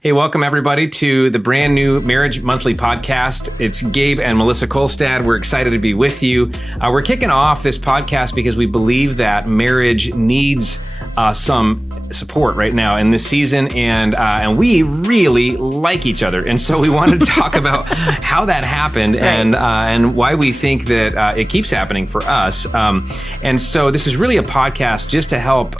Hey, welcome everybody to the brand new Marriage Monthly podcast. It's Gabe and Melissa Kolstad. We're excited to be with you. We're kicking off this podcast because we believe that marriage needs some support right now in this season, and we really like each other, and so we wanted to talk about how that happened and why we think that it keeps happening for us. And so this is really a podcast just to help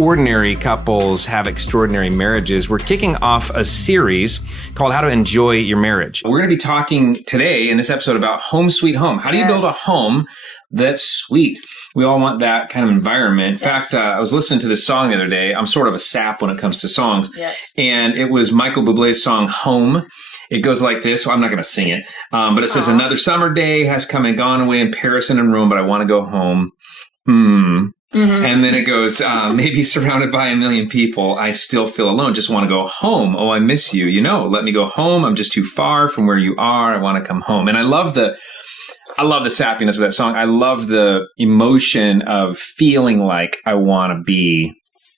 ordinary couples have extraordinary marriages. We're kicking off a series called How to Enjoy Your Marriage. We're going to be talking today in this episode about home sweet home. How do you build a home that's sweet? We all want that kind of environment. In fact, I was listening to this song the other day. I'm sort of a sap when it comes to songs. Yes. And it was Michael Bublé's song, Home. It goes like this. Well, I'm not going to sing it. But it says, Another summer day has come and gone away in Paris and in Rome, but I want to go home. Mm-hmm. And then it goes, maybe surrounded by a million people, I still feel alone. Just want to go home. Oh, I miss you. You know, let me go home. I'm just too far from where you are. I want to come home. And I love the sappiness of that song. I love the emotion of feeling like I want to be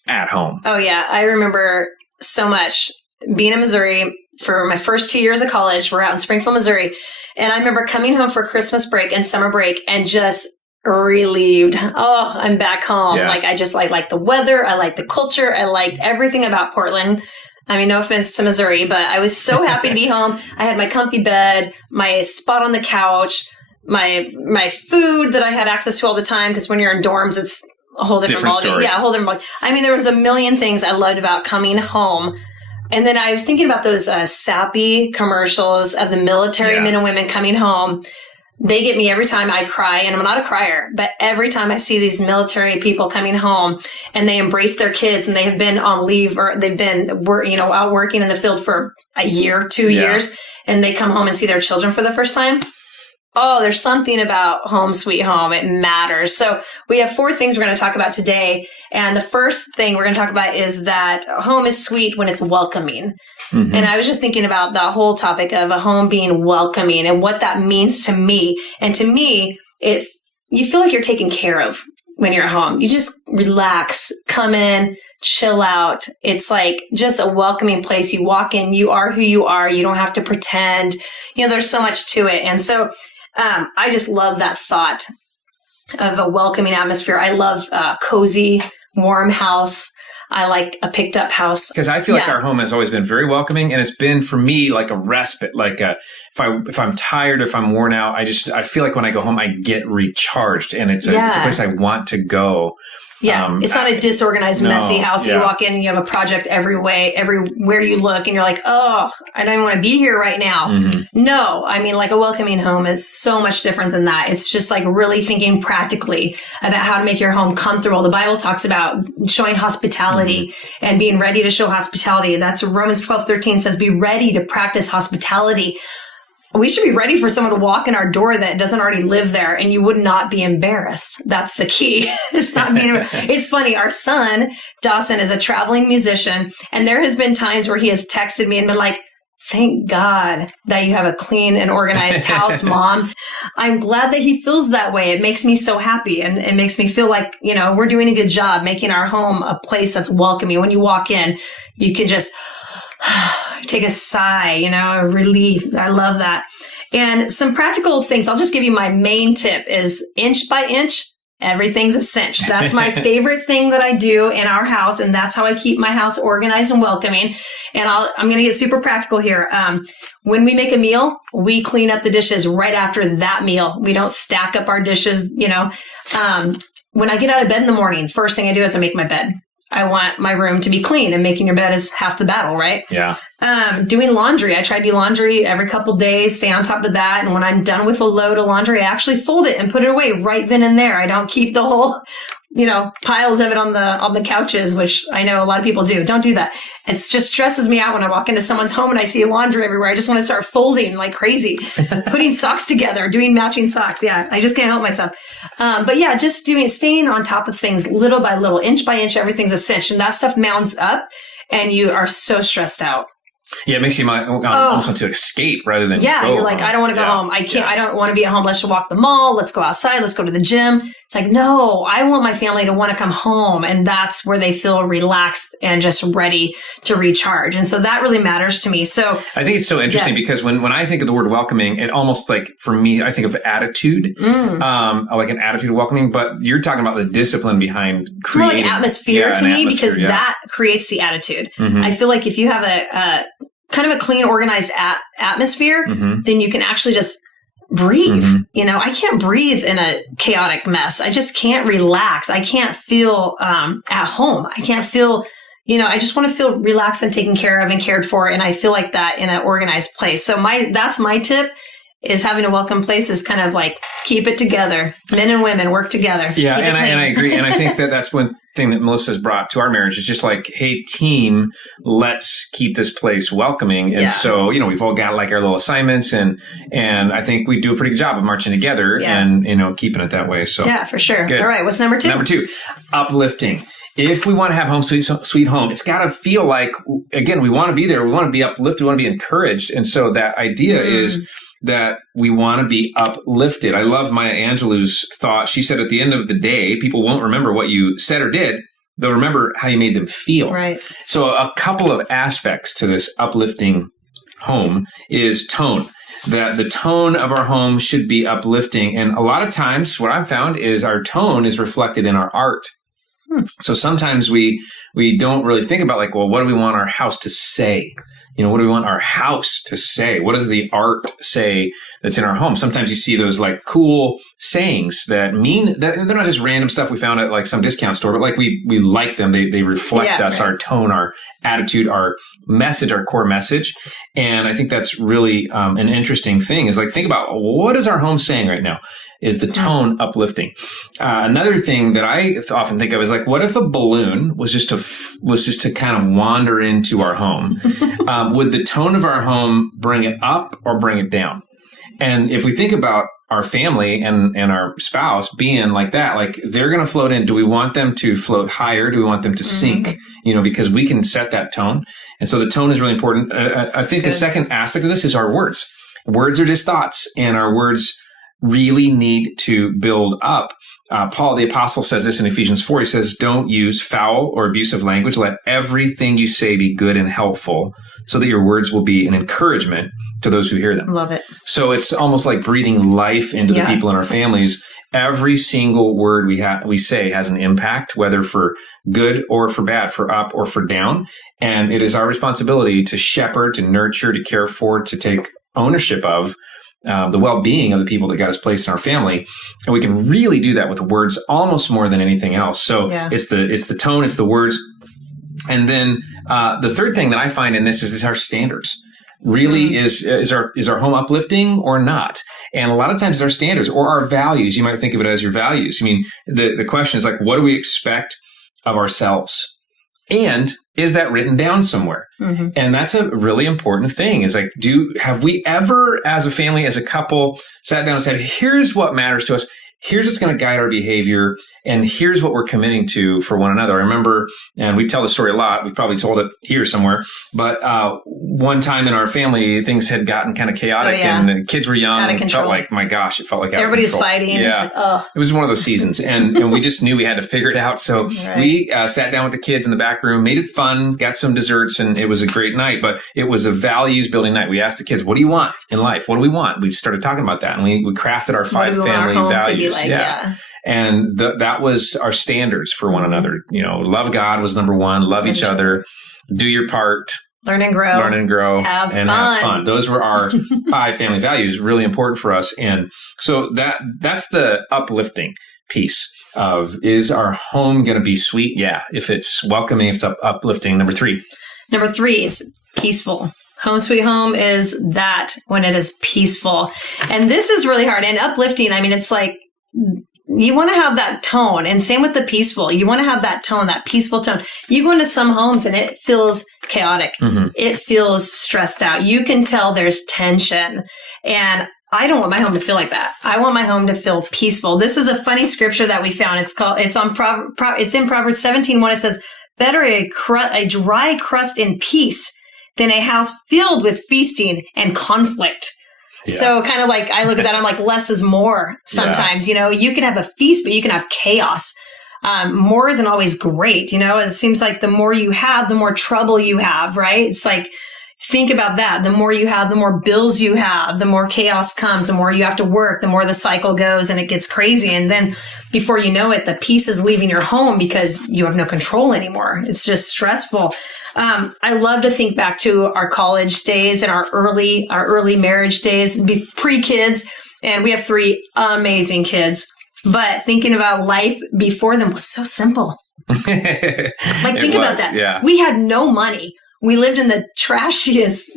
at home. Oh, yeah. I remember so much being in Missouri for my first 2 years of college. We're out in Springfield, Missouri. And I remember coming home for Christmas break and summer break and just relieved. Oh, I'm back home. Yeah. Like, I just like the weather. I like the culture. I liked everything about Portland. I mean, no offense to Missouri, but I was so happy to be home. I had my comfy bed, my spot on the couch, my food that I had access to all the time, because when you're in dorms, it's a whole different ballgame. Yeah, a whole different ballgame. I mean, there was a million things I loved about coming home. And then I was thinking about those sappy commercials of the military men and women coming home. They get me every time. I cry, and I'm not a crier, but every time I see these military people coming home and they embrace their kids and they have been on leave or they've been out working in the field for a year, 2 years, and they come home and see their children for the first time. Oh, there's something about home sweet home. It matters. So we have 4 things we're going to talk about today. And the first thing we're going to talk about is that home is sweet when it's welcoming. Mm-hmm. And I was just thinking about the whole topic of a home being welcoming and what that means to me. And to me, you feel like you're taken care of when you're at home. You just relax, come in, chill out. It's like just a welcoming place. You walk in, you are who you are. You don't have to pretend. There's so much to it. And so I just love that thought of a welcoming atmosphere. I love cozy, warm house. I like a picked up house. Because I feel like our home has always been very welcoming, and it's been for me like a respite. Like if I'm tired, if I'm worn out, I feel like when I go home, I get recharged, and it's a place I want to go. Yeah, it's not a disorganized, messy house. You walk in and you have a project everywhere you look, and you're like, oh, I don't even want to be here right now. Mm-hmm. No, I mean, like a welcoming home is so much different than that. It's just like really thinking practically about how to make your home comfortable. The Bible talks about showing hospitality and being ready to show hospitality. That's Romans 12:13 says, be ready to practice hospitality. We should be ready for someone to walk in our door that doesn't already live there, and you would not be embarrassed. That's the key. It's not being It's funny. Our son, Dawson, is a traveling musician, and there has been times where he has texted me and been like, thank God that you have a clean and organized house, Mom. I'm glad that he feels that way. It makes me so happy, and it makes me feel like, we're doing a good job making our home a place that's welcoming. When you walk in, you can just take a sigh, a relief. I love that. And some practical things. I'll just give you my main tip is inch by inch, everything's a cinch. That's my favorite thing that I do in our house. And that's how I keep my house organized and welcoming. And I'm going to get super practical here. When we make a meal, we clean up the dishes right after that meal. We don't stack up our dishes, When I get out of bed in the morning, first thing I do is I make my bed. I want my room to be clean, and making your bed is half the battle, right? Yeah. Doing laundry. I try to do laundry every couple days, stay on top of that. And when I'm done with a load of laundry, I actually fold it and put it away right then and there. I don't keep the whole, piles of it on the couches, which I know a lot of people do. Don't do that. It just stresses me out when I walk into someone's home and I see laundry everywhere. I just want to start folding like crazy, putting socks together, doing matching socks. Yeah, I just can't help myself. But yeah, just staying on top of things little by little, inch by inch, everything's a cinch. And that stuff mounds up and you are so stressed out. Yeah, it makes you almost want to escape rather than go you're like, home. I don't want to go home. I don't want to be at home. Let's walk the mall. Let's go outside. Let's go to the gym. It's like, no, I want my family to want to come home. And that's where they feel relaxed and just ready to recharge. And so that really matters to me. So I think it's so interesting because when I think of the word welcoming, it almost like, for me, I think of attitude, like an attitude of welcoming, but you're talking about the discipline behind creating. It's more like atmosphere to me because that creates the attitude. Mm-hmm. I feel like if you have a kind of a clean, organized atmosphere, then you can actually just breathe. I can't breathe in a chaotic mess. I just can't relax. I can't feel at home. I can't feel, I just want to feel relaxed and taken care of and cared for. And I feel like that in an organized place. So that's my tip, is having a welcome place is kind of like, keep it together. Men and women work together. Yeah. And I agree. And I think that's one thing that Melissa's brought to our marriage is just like, hey, team, let's keep this place welcoming. And so, we've all got like our little assignments and I think we do a pretty good job of marching together and, keeping it that way. So yeah, for sure. Good. All right. What's number 2? Number 2, uplifting. If we want to have home sweet home, it's got to feel like, again, we want to be there. We want to be uplifted. We want to be encouraged. And so that idea is that we want to be uplifted. I love Maya Angelou's thought. She said at the end of the day, people won't remember what you said or did. They'll remember how you made them feel. Right. So a couple of aspects to this uplifting home is tone. That the tone of our home should be uplifting. And a lot of times what I've found is our tone is reflected in our art. So sometimes we don't really think about like, well, what do we want our house to say? What do we want our house to say? What does the art say that's in our home? Sometimes you see those like cool sayings that mean that they're not just random stuff we found at like some discount store, but like we like them. They reflect us, our tone, our attitude, our message, our core message. And I think that's really an interesting thing is like, think about what is our home saying right now? Is the tone uplifting? Another thing that I often think of is like, what if a balloon was just to kind of wander into our home? Would the tone of our home bring it up or bring it down? And if we think about our family and our spouse being like that, like they're going to float in. Do we want them to float higher? Do we want them to sink? Because we can set that tone. And so the tone is really important. I think a second aspect of this is our words. Words are just thoughts, and our words really need to build up. Paul the Apostle says this in Ephesians 4. He says, don't use foul or abusive language. Let everything you say be good and helpful so that your words will be an encouragement to those who hear them. Love it. So it's almost like breathing life into the people in our families. Every single word we say has an impact, whether for good or for bad, for up or for down. And it is our responsibility to shepherd, to nurture, to care for, to take ownership of the well-being of the people that God has placed in our family. And we can really do that with words almost more than anything else. So it's the tone, it's the words. And then the third thing that I find in this is our standards. Really is our home uplifting or not? And a lot of times it's our standards or our values. You might think of it as your values. I mean, the question is like, what do we expect of ourselves? And is that written down somewhere? And that's a really important thing is like, have we ever as a family, as a couple sat down and said, here's what matters to us. Here's what's going to guide our behavior, and here's what we're committing to for one another. I remember, and we tell the story a lot, we've probably told it here somewhere, but one time in our family, things had gotten kind of chaotic, and the kids were young. Out of control. It felt like, my gosh, it felt like everybody's fighting. Yeah. Like, it was one of those seasons, and we just knew we had to figure it out. So we sat down with the kids in the back room, made it fun, got some desserts, and it was a great night. But it was a values building night. We asked the kids, what do you want in life? What do we want? We started talking about that, and we crafted our 5 family values. And that was our standards for one another. Love God was number 1. Love each other. Do your part. Learn and grow. Have fun. Those were our 5 family values, really important for us. And so that's the uplifting piece of, is our home going to be sweet? Yeah. If it's welcoming, if it's uplifting. Number 3 is peaceful. Home sweet home is that when it is peaceful. And this is really hard. And uplifting, I mean, it's like, you want to have that tone, and same with the peaceful. You want to have that tone, that peaceful tone. You go into some homes and it feels chaotic. It feels stressed out. You can tell there's tension, and I don't want my home to feel like that. I want my home to feel peaceful. This is a funny scripture that we found. It's in Proverbs 17:1. It says, "Better a dry crust in peace than a house filled with feasting and conflict. Yeah. So kind of like, I look at that, I'm like, less is more sometimes. Yeah. You can have a feast, but you can have chaos. More isn't always great. It seems like the more you have, the more trouble you have, right? It's like, think about that. The more you have, the more bills you have, the more chaos comes, the more you have to work, the more the cycle goes and it gets crazy. And then before you know it, the peace is leaving your home because you have no control anymore. It's just stressful. I love to think back to our college days and our early marriage days, pre-kids. And we have 3 amazing kids. But thinking about life before them was so simple. Think about that. Yeah. We had no money. We lived in the trashiest,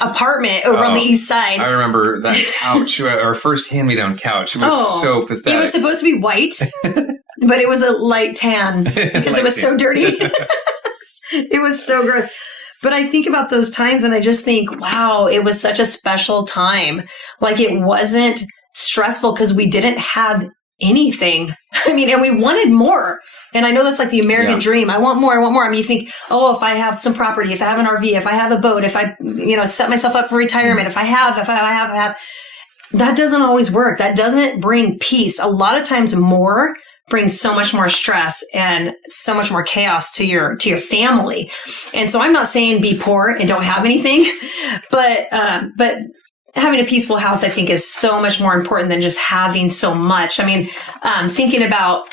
apartment over on the east side. I remember that couch, our first hand-me-down couch. It was so pathetic. It was supposed to be white, but it was a light tan because it was so dirty. It was so gross. But I think about those times and I just think, wow, it was such a special time. It wasn't stressful because we didn't have anything. And we wanted more. And I know that's like the American dream. I want more. You think, if I have some property, if I have an RV, if I have a boat, if I, set myself up for retirement, if I have, that doesn't always work. That doesn't bring peace. A lot of times more brings so much more stress and so much more chaos to your family. And so I'm not saying be poor and don't have anything, but having a peaceful house, I think, is so much more important than just having so much. Thinking about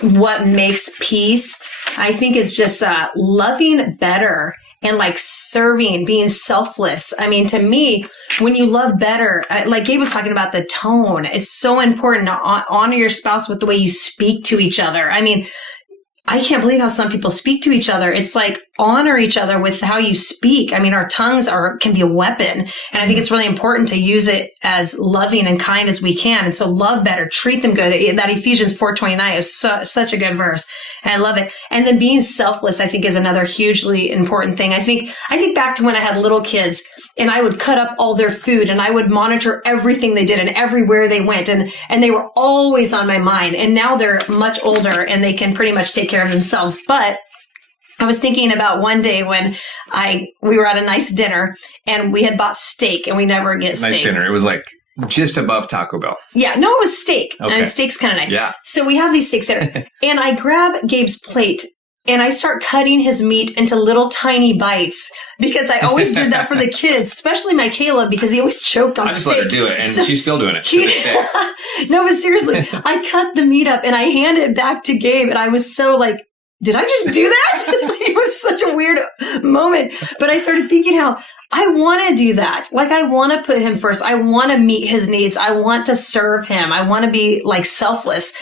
what makes peace, I think, is just loving better and serving, being selfless. To me, when you love better, like Gabe was talking about the tone, it's so important to honor your spouse with the way you speak to each other. I can't believe how some people speak to each other. It's honor each other with how you speak. Our tongues can be a weapon. And I think it's really important to use it as loving and kind as we can. And so love better, treat them good. That Ephesians 4:29 is such a good verse. And I love it. And then being selfless, I think, is another hugely important thing. I think back to when I had little kids and I would cut up all their food and I would monitor everything they did and everywhere they went. And they were always on my mind. And now they're much older and they can pretty much take care of themselves. But I was thinking about one day when we were at a nice dinner and we had bought steak and we never get steak. Nice dinner. It was just above Taco Bell. Yeah, no, it was steak. Okay. And steak's kind of nice. Yeah. So we have these steaks there and I grab Gabe's plate and I start cutting his meat into little tiny bites because I always did that for the kids, especially my Caleb, because he always choked on steak. I just let her do it, and she's still doing it to this day. No, but seriously, I cut the meat up and I handed it back to Gabe, and I was so did I just do that? It was such a weird moment. But I started thinking how I want to do that. I want to put him first. I want to meet his needs. I want to serve him. I want to be selfless.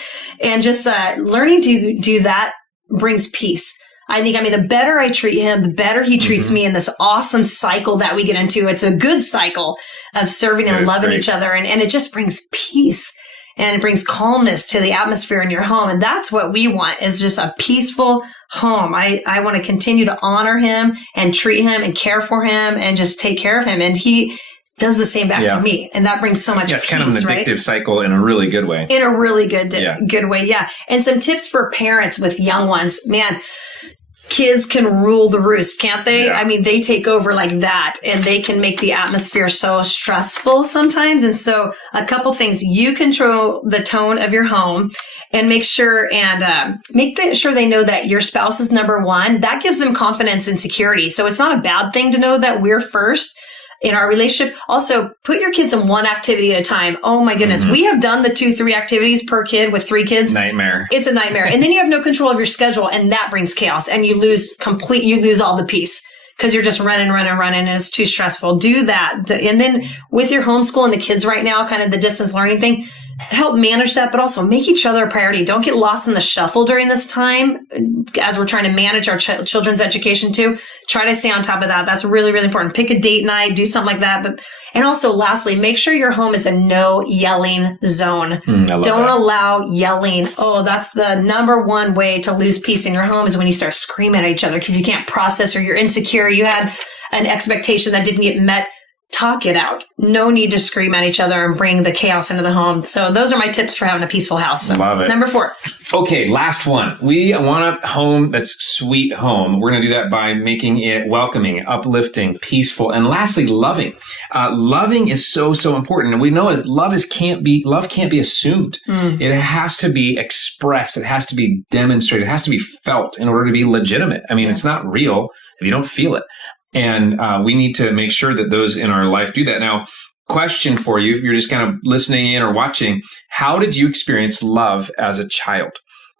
And just learning to do that brings peace. I think, the better I treat him, the better he treats me in this awesome cycle that we get into. It's a good cycle of serving and loving each other. And it just brings peace. And it brings calmness to the atmosphere in your home. And that's what we want, is just a peaceful home. I want to continue to honor him and treat him and care for him and just take care of him. And he does the same back to me. And that brings so much peace, it's kind of an addictive cycle in a really good way. In a really good way, yeah. And some tips for parents with young ones. Man, kids can rule the roost, can't they? Yeah. They take over like that, and they can make the atmosphere so stressful sometimes. And so a couple things: you control the tone of your home and make sure they know that your spouse is number one. That gives them confidence and security. So it's not a bad thing to know that we're first in our relationship. Also, put your kids in one activity at a time. Oh my goodness. We have done the 2-3 activities per kid with 3 kids. Nightmare. It's a nightmare. And then you have no control of your schedule, and that brings chaos, and you lose all the peace because you're just running, and it's too stressful. Do that. And then with your homeschool and the kids right now, kind of the distance learning thing, help manage that, but also make each other a priority. Don't get lost in the shuffle during this time as we're trying to manage our children's education too. Try to stay on top of that. That's really, really important. Pick a date night, do something like that. And also lastly, make sure your home is a no yelling zone. Don't allow yelling. Oh, that's the number one way to lose peace in your home, is when you start screaming at each other because you can't process or you're insecure. You had an expectation that didn't get met talk it out. No need to scream at each other and bring the chaos into the home. So those are my tips for having a peaceful house. So, love it. Number 4. Okay, last one. We want a home that's sweet home. We're going to do that by making it welcoming, uplifting, peaceful, and lastly, loving. Loving is so important. And we know love can't be assumed. It has to be expressed. It has to be demonstrated. It has to be felt in order to be legitimate. I mean, it's not real if you don't feel it. And we need to make sure that those in our life do that. Now, question for you, if you're just kind of listening in or watching, how did you experience love as a child?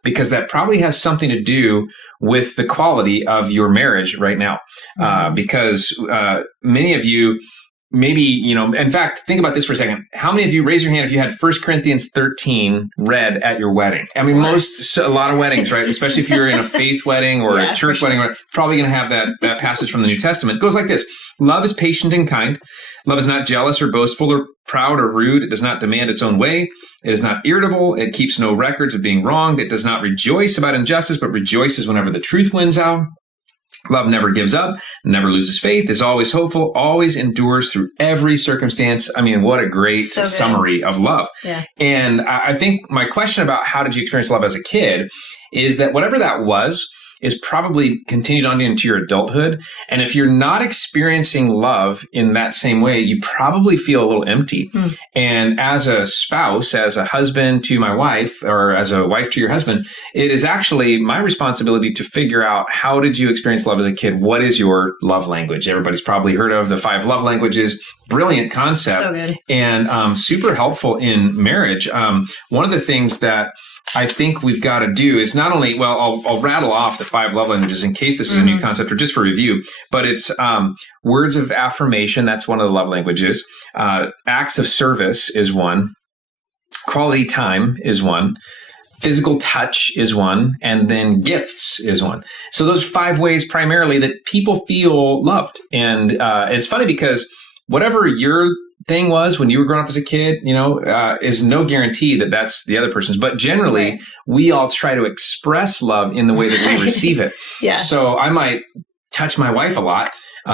Because that probably has something to do with the quality of your marriage right now. Because many of you, maybe, in fact, think about this for a second. How many of you, raise your hand if you had 1 Corinthians 13 read at your wedding? I mean, a lot of weddings, right? Especially if you're in a faith wedding or a church wedding, probably going to have that passage from the New Testament. It goes like this. Love is patient and kind. Love is not jealous or boastful or proud or rude. It does not demand its own way. It is not irritable. It keeps no records of being wronged. It does not rejoice about injustice, but rejoices whenever the truth wins out. Love never gives up, never loses faith, is always hopeful, always endures through every circumstance. I mean, what a great summary of love. Yeah. And I think my question about how did you experience love as a kid is that whatever that was is probably continued on into your adulthood. And if you're not experiencing love in that same way, you probably feel a little empty. And as a spouse, as a husband to my wife, or as a wife to your husband, it is actually my responsibility to figure out, how did you experience love as a kid? What is your love language? Everybody's probably heard of the 5 love languages. Brilliant concept. So good. And super helpful in marriage. One of the things that I think we've got to do is not only, I'll rattle off the 5 love languages in case this is a new concept or just for review, but it's words of affirmation. That's one of the love languages. Acts of service is one. Quality time is one. Physical touch is one. And then gifts is one. So those 5 ways primarily that people feel loved. And it's funny because whatever your thing was when you were growing up as a kid, is no guarantee that that's the other person's. But generally, we all try to express love in the way that we receive it. Yeah. So I might touch my wife a lot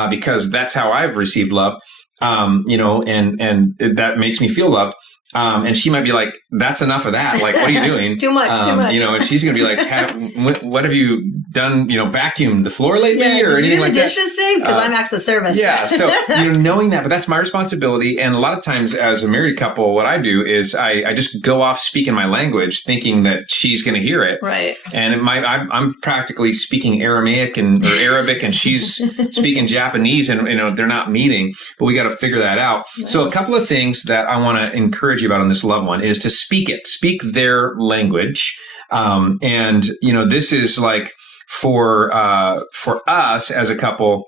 because that's how I've received love, and that makes me feel loved. And she might be like, that's enough of that. Like, what are you doing? Too much. And she's going to be like, what have you done? Vacuumed the floor lately or anything like that? Did you do the dishes today? Because I'm acts of service. Yeah. So, knowing that, but that's my responsibility. And a lot of times as a married couple, what I do is I just go off speaking my language thinking that she's going to hear it. Right. And I'm practically speaking Aramaic or Arabic and she's speaking Japanese and, they're not meeting, but we got to figure that out. Right. So a couple of things that I want to encourage you about on this loved one is to speak their language. This is like for us as a couple,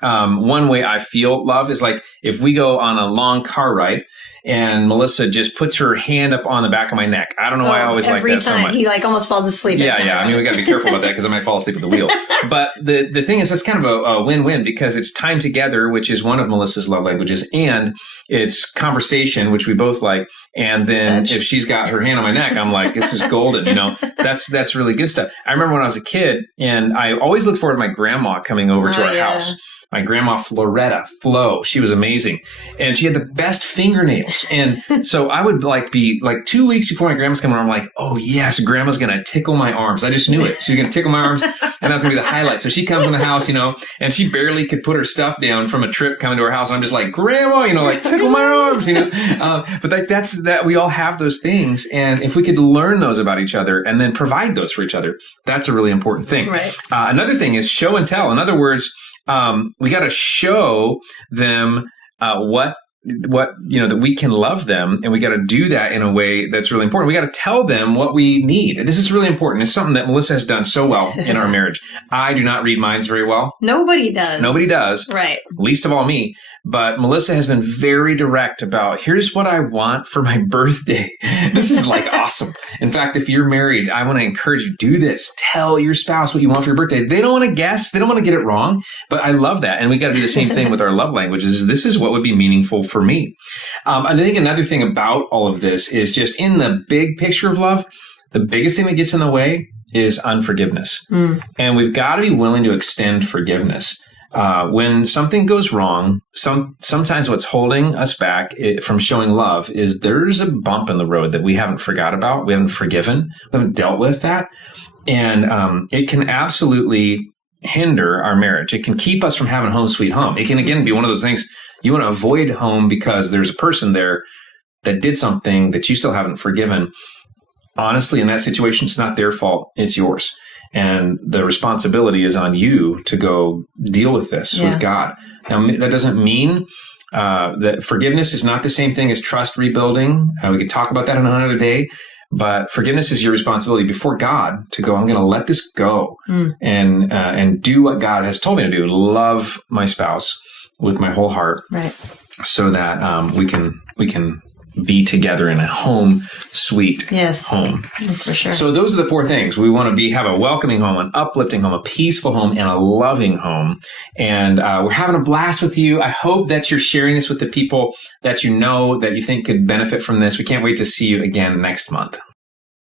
one way I feel love is like if we go on a long car ride and Melissa just puts her hand up on the back of my neck. I don't know why I always like that so much. Every time he almost falls asleep. Yeah. I mean, we got to be careful about that because I might fall asleep at the wheel. But the thing is, that's kind of a win-win because it's time together, which is one of Melissa's love languages, and it's conversation, which we both like. And then if she's got her hand on my neck, I'm like, this is golden. That's really good stuff. I remember when I was a kid, and I always looked forward to my grandma coming over to our house. My grandma Flo, she was amazing. And she had the best fingernails. And so I would be 2 weeks before my grandma's coming over, I'm like, oh yes, grandma's going to tickle my arms. I just knew it. She's going to tickle my arms and that's going to be the highlight. So she comes in the house, and she barely could put her stuff down from a trip coming to her house. And I'm just like, grandma, tickle my arms, but that's that we all have those things. And if we could learn those about each other and then provide those for each other, that's a really important thing. Right. Another thing is show and tell. In other words, we got to show them that we can love them, and we got to do that in a way that's really important. We got to tell them what we need. This is really important. It's something that Melissa has done so well in our marriage. I do not read minds very well. Nobody does. Right. Least of all me. But Melissa has been very direct about, here's what I want for my birthday. This is awesome. In fact, if you're married, I want to encourage you, do this. Tell your spouse what you want for your birthday. They don't want to guess. They don't want to get it wrong. But I love that. And we got to do the same thing with our love languages. This is what would be meaningful for me. I think another thing about all of this is just in the big picture of love, the biggest thing that gets in the way is unforgiveness. And we've got to be willing to extend forgiveness. when something goes wrong, sometimes what's holding us back from showing love is there's a bump in the road that we haven't forgot about, we haven't forgiven, we haven't dealt with that. And it can absolutely hinder our marriage. It can keep us from having home sweet home. It can, again, be one of those things you want to avoid home because there's a person there that did something that you still haven't forgiven. Honestly, in that situation, it's not their fault. It's yours. And the responsibility is on you to go deal with this with God. Now, that doesn't mean that forgiveness is not the same thing as trust rebuilding. We could talk about that on another day. But forgiveness is your responsibility before God to go, I'm going to let this go and do what God has told me to do. Love my spouse with my whole heart. Right. So that we can be together in a home, sweet home. That's for sure. So those are the 4 things. We want to have a welcoming home, an uplifting home, a peaceful home, and a loving home. And we're having a blast with you. I hope that you're sharing this with the people that you know that you think could benefit from this. We can't wait to see you again next month.